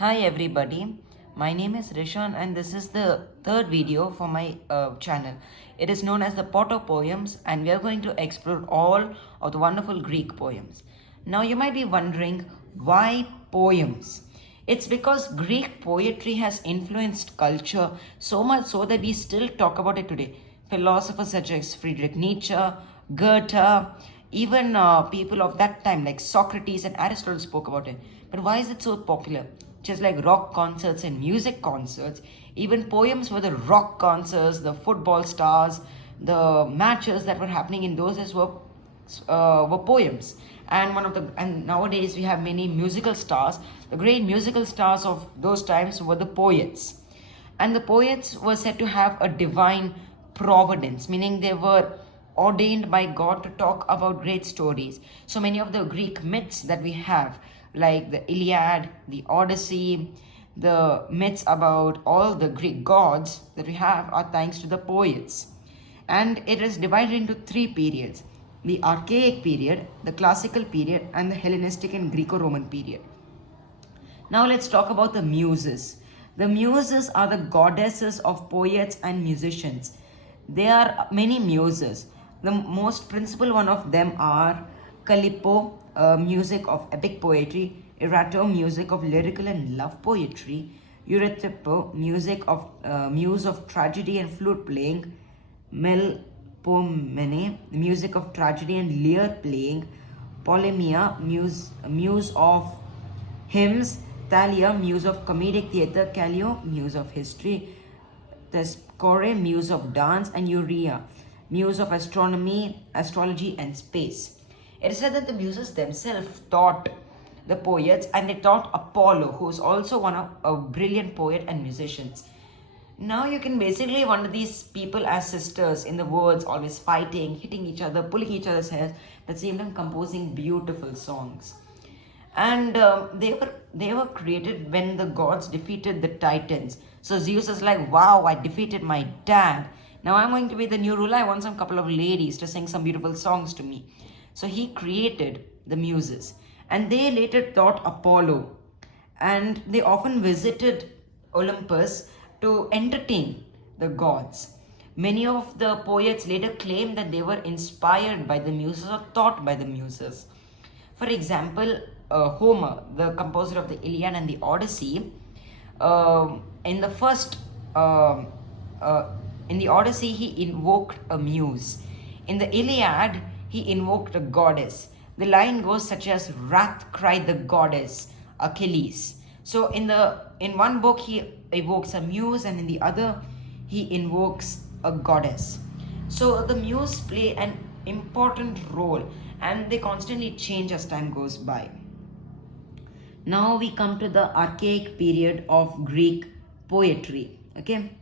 Hi everybody, my name is Rishan and this is the third video for my channel. It is known as the Potter Poems and we are going to explore all of the wonderful Greek poems. Now you might be wondering why poems? It's because Greek poetry has influenced culture so much so that we still talk about it today. Philosophers such as Friedrich Nietzsche, Goethe, even people of that time like Socrates and Aristotle spoke about it. But why is it so popular? Just like rock concerts and music concerts, even poems were the rock concerts, the football stars, the matches that were happening in those days were poems. And nowadays we have many musical stars. The great musical stars of those times were the poets, and the poets were said to have a divine providence, meaning they were ordained by God to talk about great stories. So many of the Greek myths that we have, like the Iliad, the Odyssey, the myths about all the Greek gods that we have, are thanks to the poets. And it is divided into three periods: the Archaic period, the Classical period, and the Hellenistic and Greco Roman period. Now let's talk about the muses. The muses are the goddesses of poets and musicians. There are many muses. The most principal one of them are Callipo, music of epic poetry; Erato, music of lyrical and love poetry; Euripides, music of muse of tragedy and flute playing; Melpomene, music of tragedy and lyre playing; Polymnia, muse of hymns; Thalia, muse of comedic theatre; Callio, muse of history; Thescore, muse of dance; and Urea, muse of astronomy, astrology, and space. It is said that the muses themselves taught the poets, and they taught Apollo, who is also one of a brilliant poet and musicians. Now you can basically wonder these people as sisters in the woods, always fighting, hitting each other, pulling each other's hair, but same time composing beautiful songs. And they were created when the gods defeated the Titans. So Zeus is like, wow, I defeated my dad. Now I'm going to be the new ruler. I want some couple of ladies to sing some beautiful songs to me. So he created the muses, and they later taught Apollo, and they often visited Olympus to entertain the gods. Many of the poets later claimed that they were inspired by the muses or taught by the muses. For example, Homer, the composer of the Iliad and the Odyssey, in the first, uh, in the Odyssey, he invoked a muse. In the Iliad, he invoked a goddess. The line goes such as, "Wrath cried the goddess, Achilles." So in one book he evokes a muse, and in the other he invokes a goddess. So the muse play an important role, and they constantly change as time goes by. Now we come to the archaic period of Greek poetry. Okay,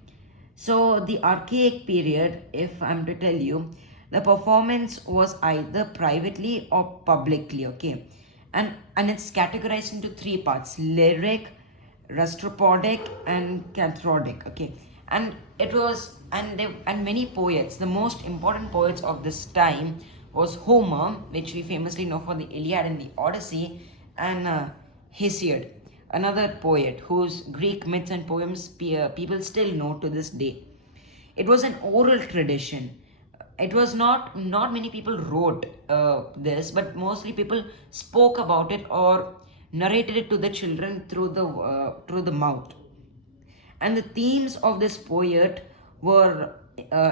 so the archaic period, if I'm to tell you, the performance was either privately or publicly. Okay, and it's categorized into three parts: lyric, rhapsodic, and cantoric. Okay, and it was and many poets, the most important poets of this time was Homer, which we famously know for the Iliad and the Odyssey, and Hesiod, another poet whose Greek myths and poems people still know to this day. It was an oral tradition. It was not many people wrote this, but mostly people spoke about it or narrated it to the children through the mouth. And the themes of this poet were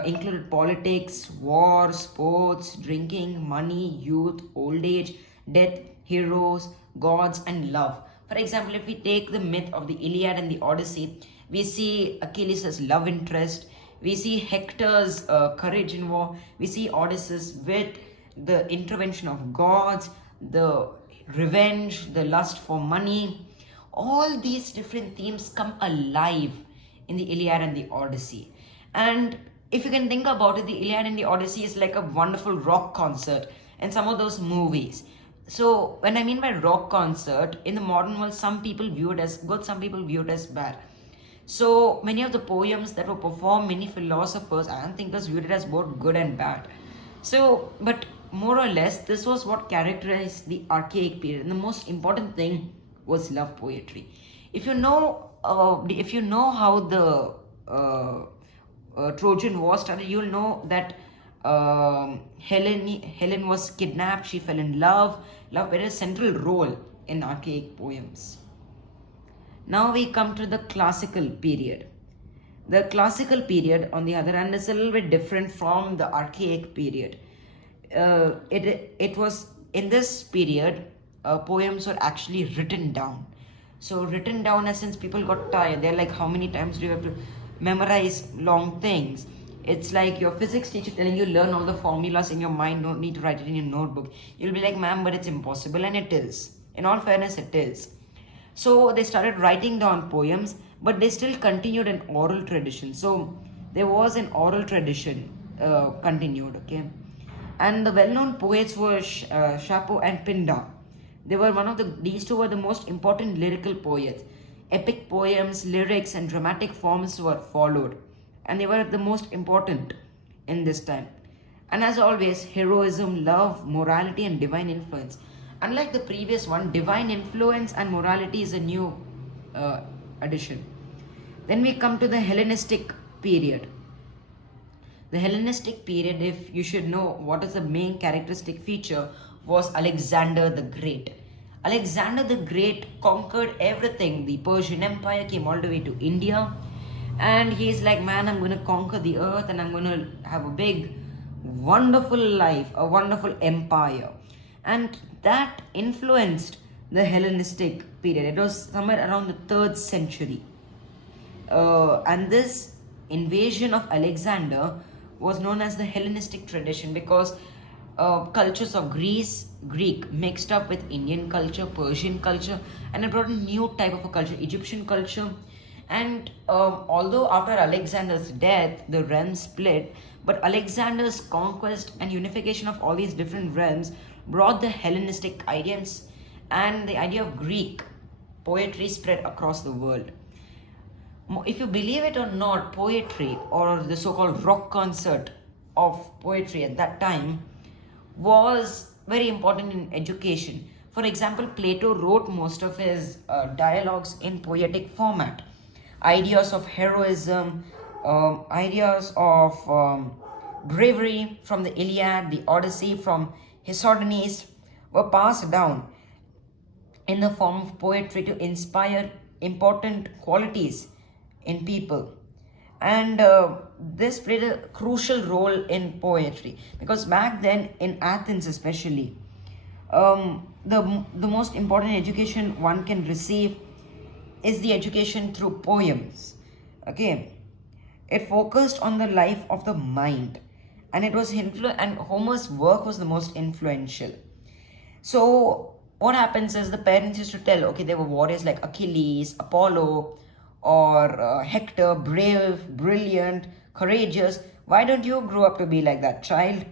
included politics, war, sports, drinking, money, youth, old age, death, heroes, gods, and love. For example, if we take the myth of the Iliad and the Odyssey, we see Achilles' love interest, we see Hector's courage in war, we see Odysseus with the intervention of gods, the revenge, the lust for money. All these different themes come alive in the Iliad and the Odyssey. And if you can think about it, the Iliad and the Odyssey is like a wonderful rock concert and some of those movies. So when I mean by rock concert, in the modern world, some people view it as good, some people view it as bad. So many of the poems that were performed, many philosophers and thinkers viewed it as both good and bad. So, but more or less, this was what characterized the archaic period. And the most important thing was love poetry. If you know how the Trojan War started, you'll know that Helen was kidnapped. She fell in love. Love played a central role in archaic poems. Now we come to the classical period. The classical period, on the other hand, is a little bit different from the archaic period. It was in this period, poems were actually written down. So written down, as since people got tired, they're like, how many times do you have to memorize long things? It's like your physics teacher telling you learn all the formulas in your mind, don't need to write it in your notebook. You'll be like, ma'am, but it's impossible, and it is. In all fairness, it is. So they started writing down poems, but they still continued an oral tradition. So there was an oral tradition continued, okay? And the well-known poets were Shapur and Pindar. They were these two were the most important lyrical poets. Epic poems, lyrics, and dramatic forms were followed, and they were the most important in this time. And as always, heroism, love, morality, and divine influence. Unlike the previous one, divine influence and morality is a new addition. Then we come to the Hellenistic period. The Hellenistic period, if you should know what is the main characteristic feature, was Alexander the Great. Alexander the Great conquered everything. The Persian Empire came all the way to India, and he's like, man, I'm going to conquer the earth and I'm going to have a big, wonderful life, a wonderful empire. And that influenced the Hellenistic period. It was somewhere around the 3rd century. And this invasion of Alexander was known as the Hellenistic tradition, because cultures of Greek mixed up with Indian culture, Persian culture, and it brought a new type of a culture, Egyptian culture. And although after Alexander's death, the realms split, but Alexander's conquest and unification of all these different realms brought the Hellenistic ideas, and the idea of Greek poetry spread across the world. If you believe it or not, poetry, or the so-called rock concert of poetry at that time, was very important in education. For example, Plato wrote most of his dialogues in poetic format. Ideas of heroism, ideas of bravery from the Iliad, the Odyssey from Hesiodonus were passed down in the form of poetry to inspire important qualities in people. And this played a crucial role in poetry, because back then in Athens especially, the most important education one can receive is the education through poems. Okay, it focused on the life of the mind, and it was and Homer's work was the most influential. So what happens is the parents used to tell, okay, there were warriors like Achilles, Apollo, or Hector, brave, brilliant, courageous. Why don't you grow up to be like that, child?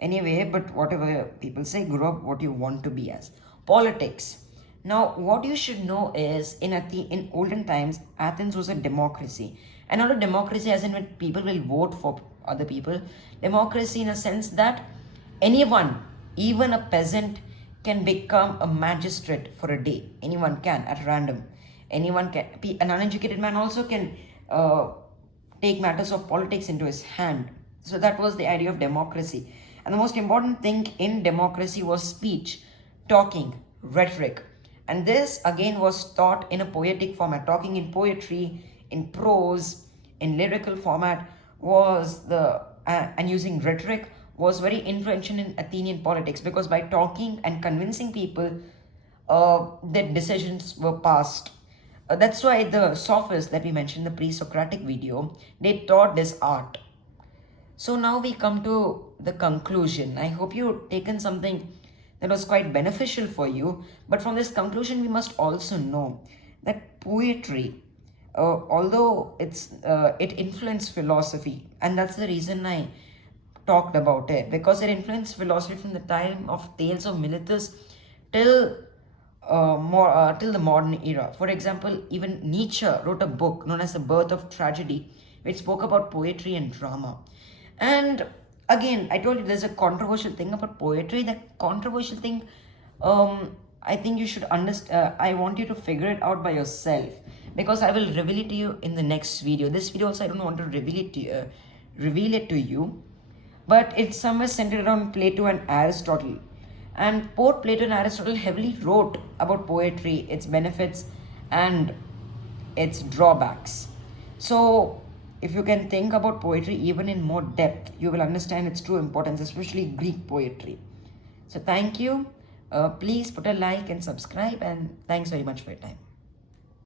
Anyway, but whatever people say, grow up what you want to be as. Politics. Now, what you should know is, in olden times, Athens was a democracy. And not a democracy as in when people will vote for other people. Democracy in a sense that anyone, even a peasant, can become a magistrate for a day. Anyone can, at random. Anyone can. An uneducated man also can take matters of politics into his hand. So that was the idea of democracy. And the most important thing in democracy was speech, talking, rhetoric. And this again was taught in a poetic format. Talking in poetry, in prose, in lyrical format was and using rhetoric was very influential in Athenian politics, because by talking and convincing people, their decisions were passed. That's why the sophists that we mentioned in the pre-Socratic video, they taught this art. So now we come to the conclusion. I hope you've taken something that was quite beneficial for you. But from this conclusion, we must also know that poetry, although it influenced philosophy, and that's the reason I talked about it, because it influenced philosophy from the time of Tales of Meletus till the modern era. For example, even Nietzsche wrote a book known as The Birth of Tragedy, which spoke about poetry and drama. And again, I told you there's a controversial thing about poetry. That controversial thing, I think you should understand. I want you to figure it out by yourself, because I will reveal it to you in the next video. This video also I don't want to reveal it to you, but it's somewhere centered around Plato and Aristotle. And both Plato and Aristotle heavily wrote about poetry, its benefits, and its drawbacks. So, if you can think about poetry even in more depth, you will understand its true importance, especially Greek poetry. So, thank you. Please put a like and subscribe, and thanks very much for your time.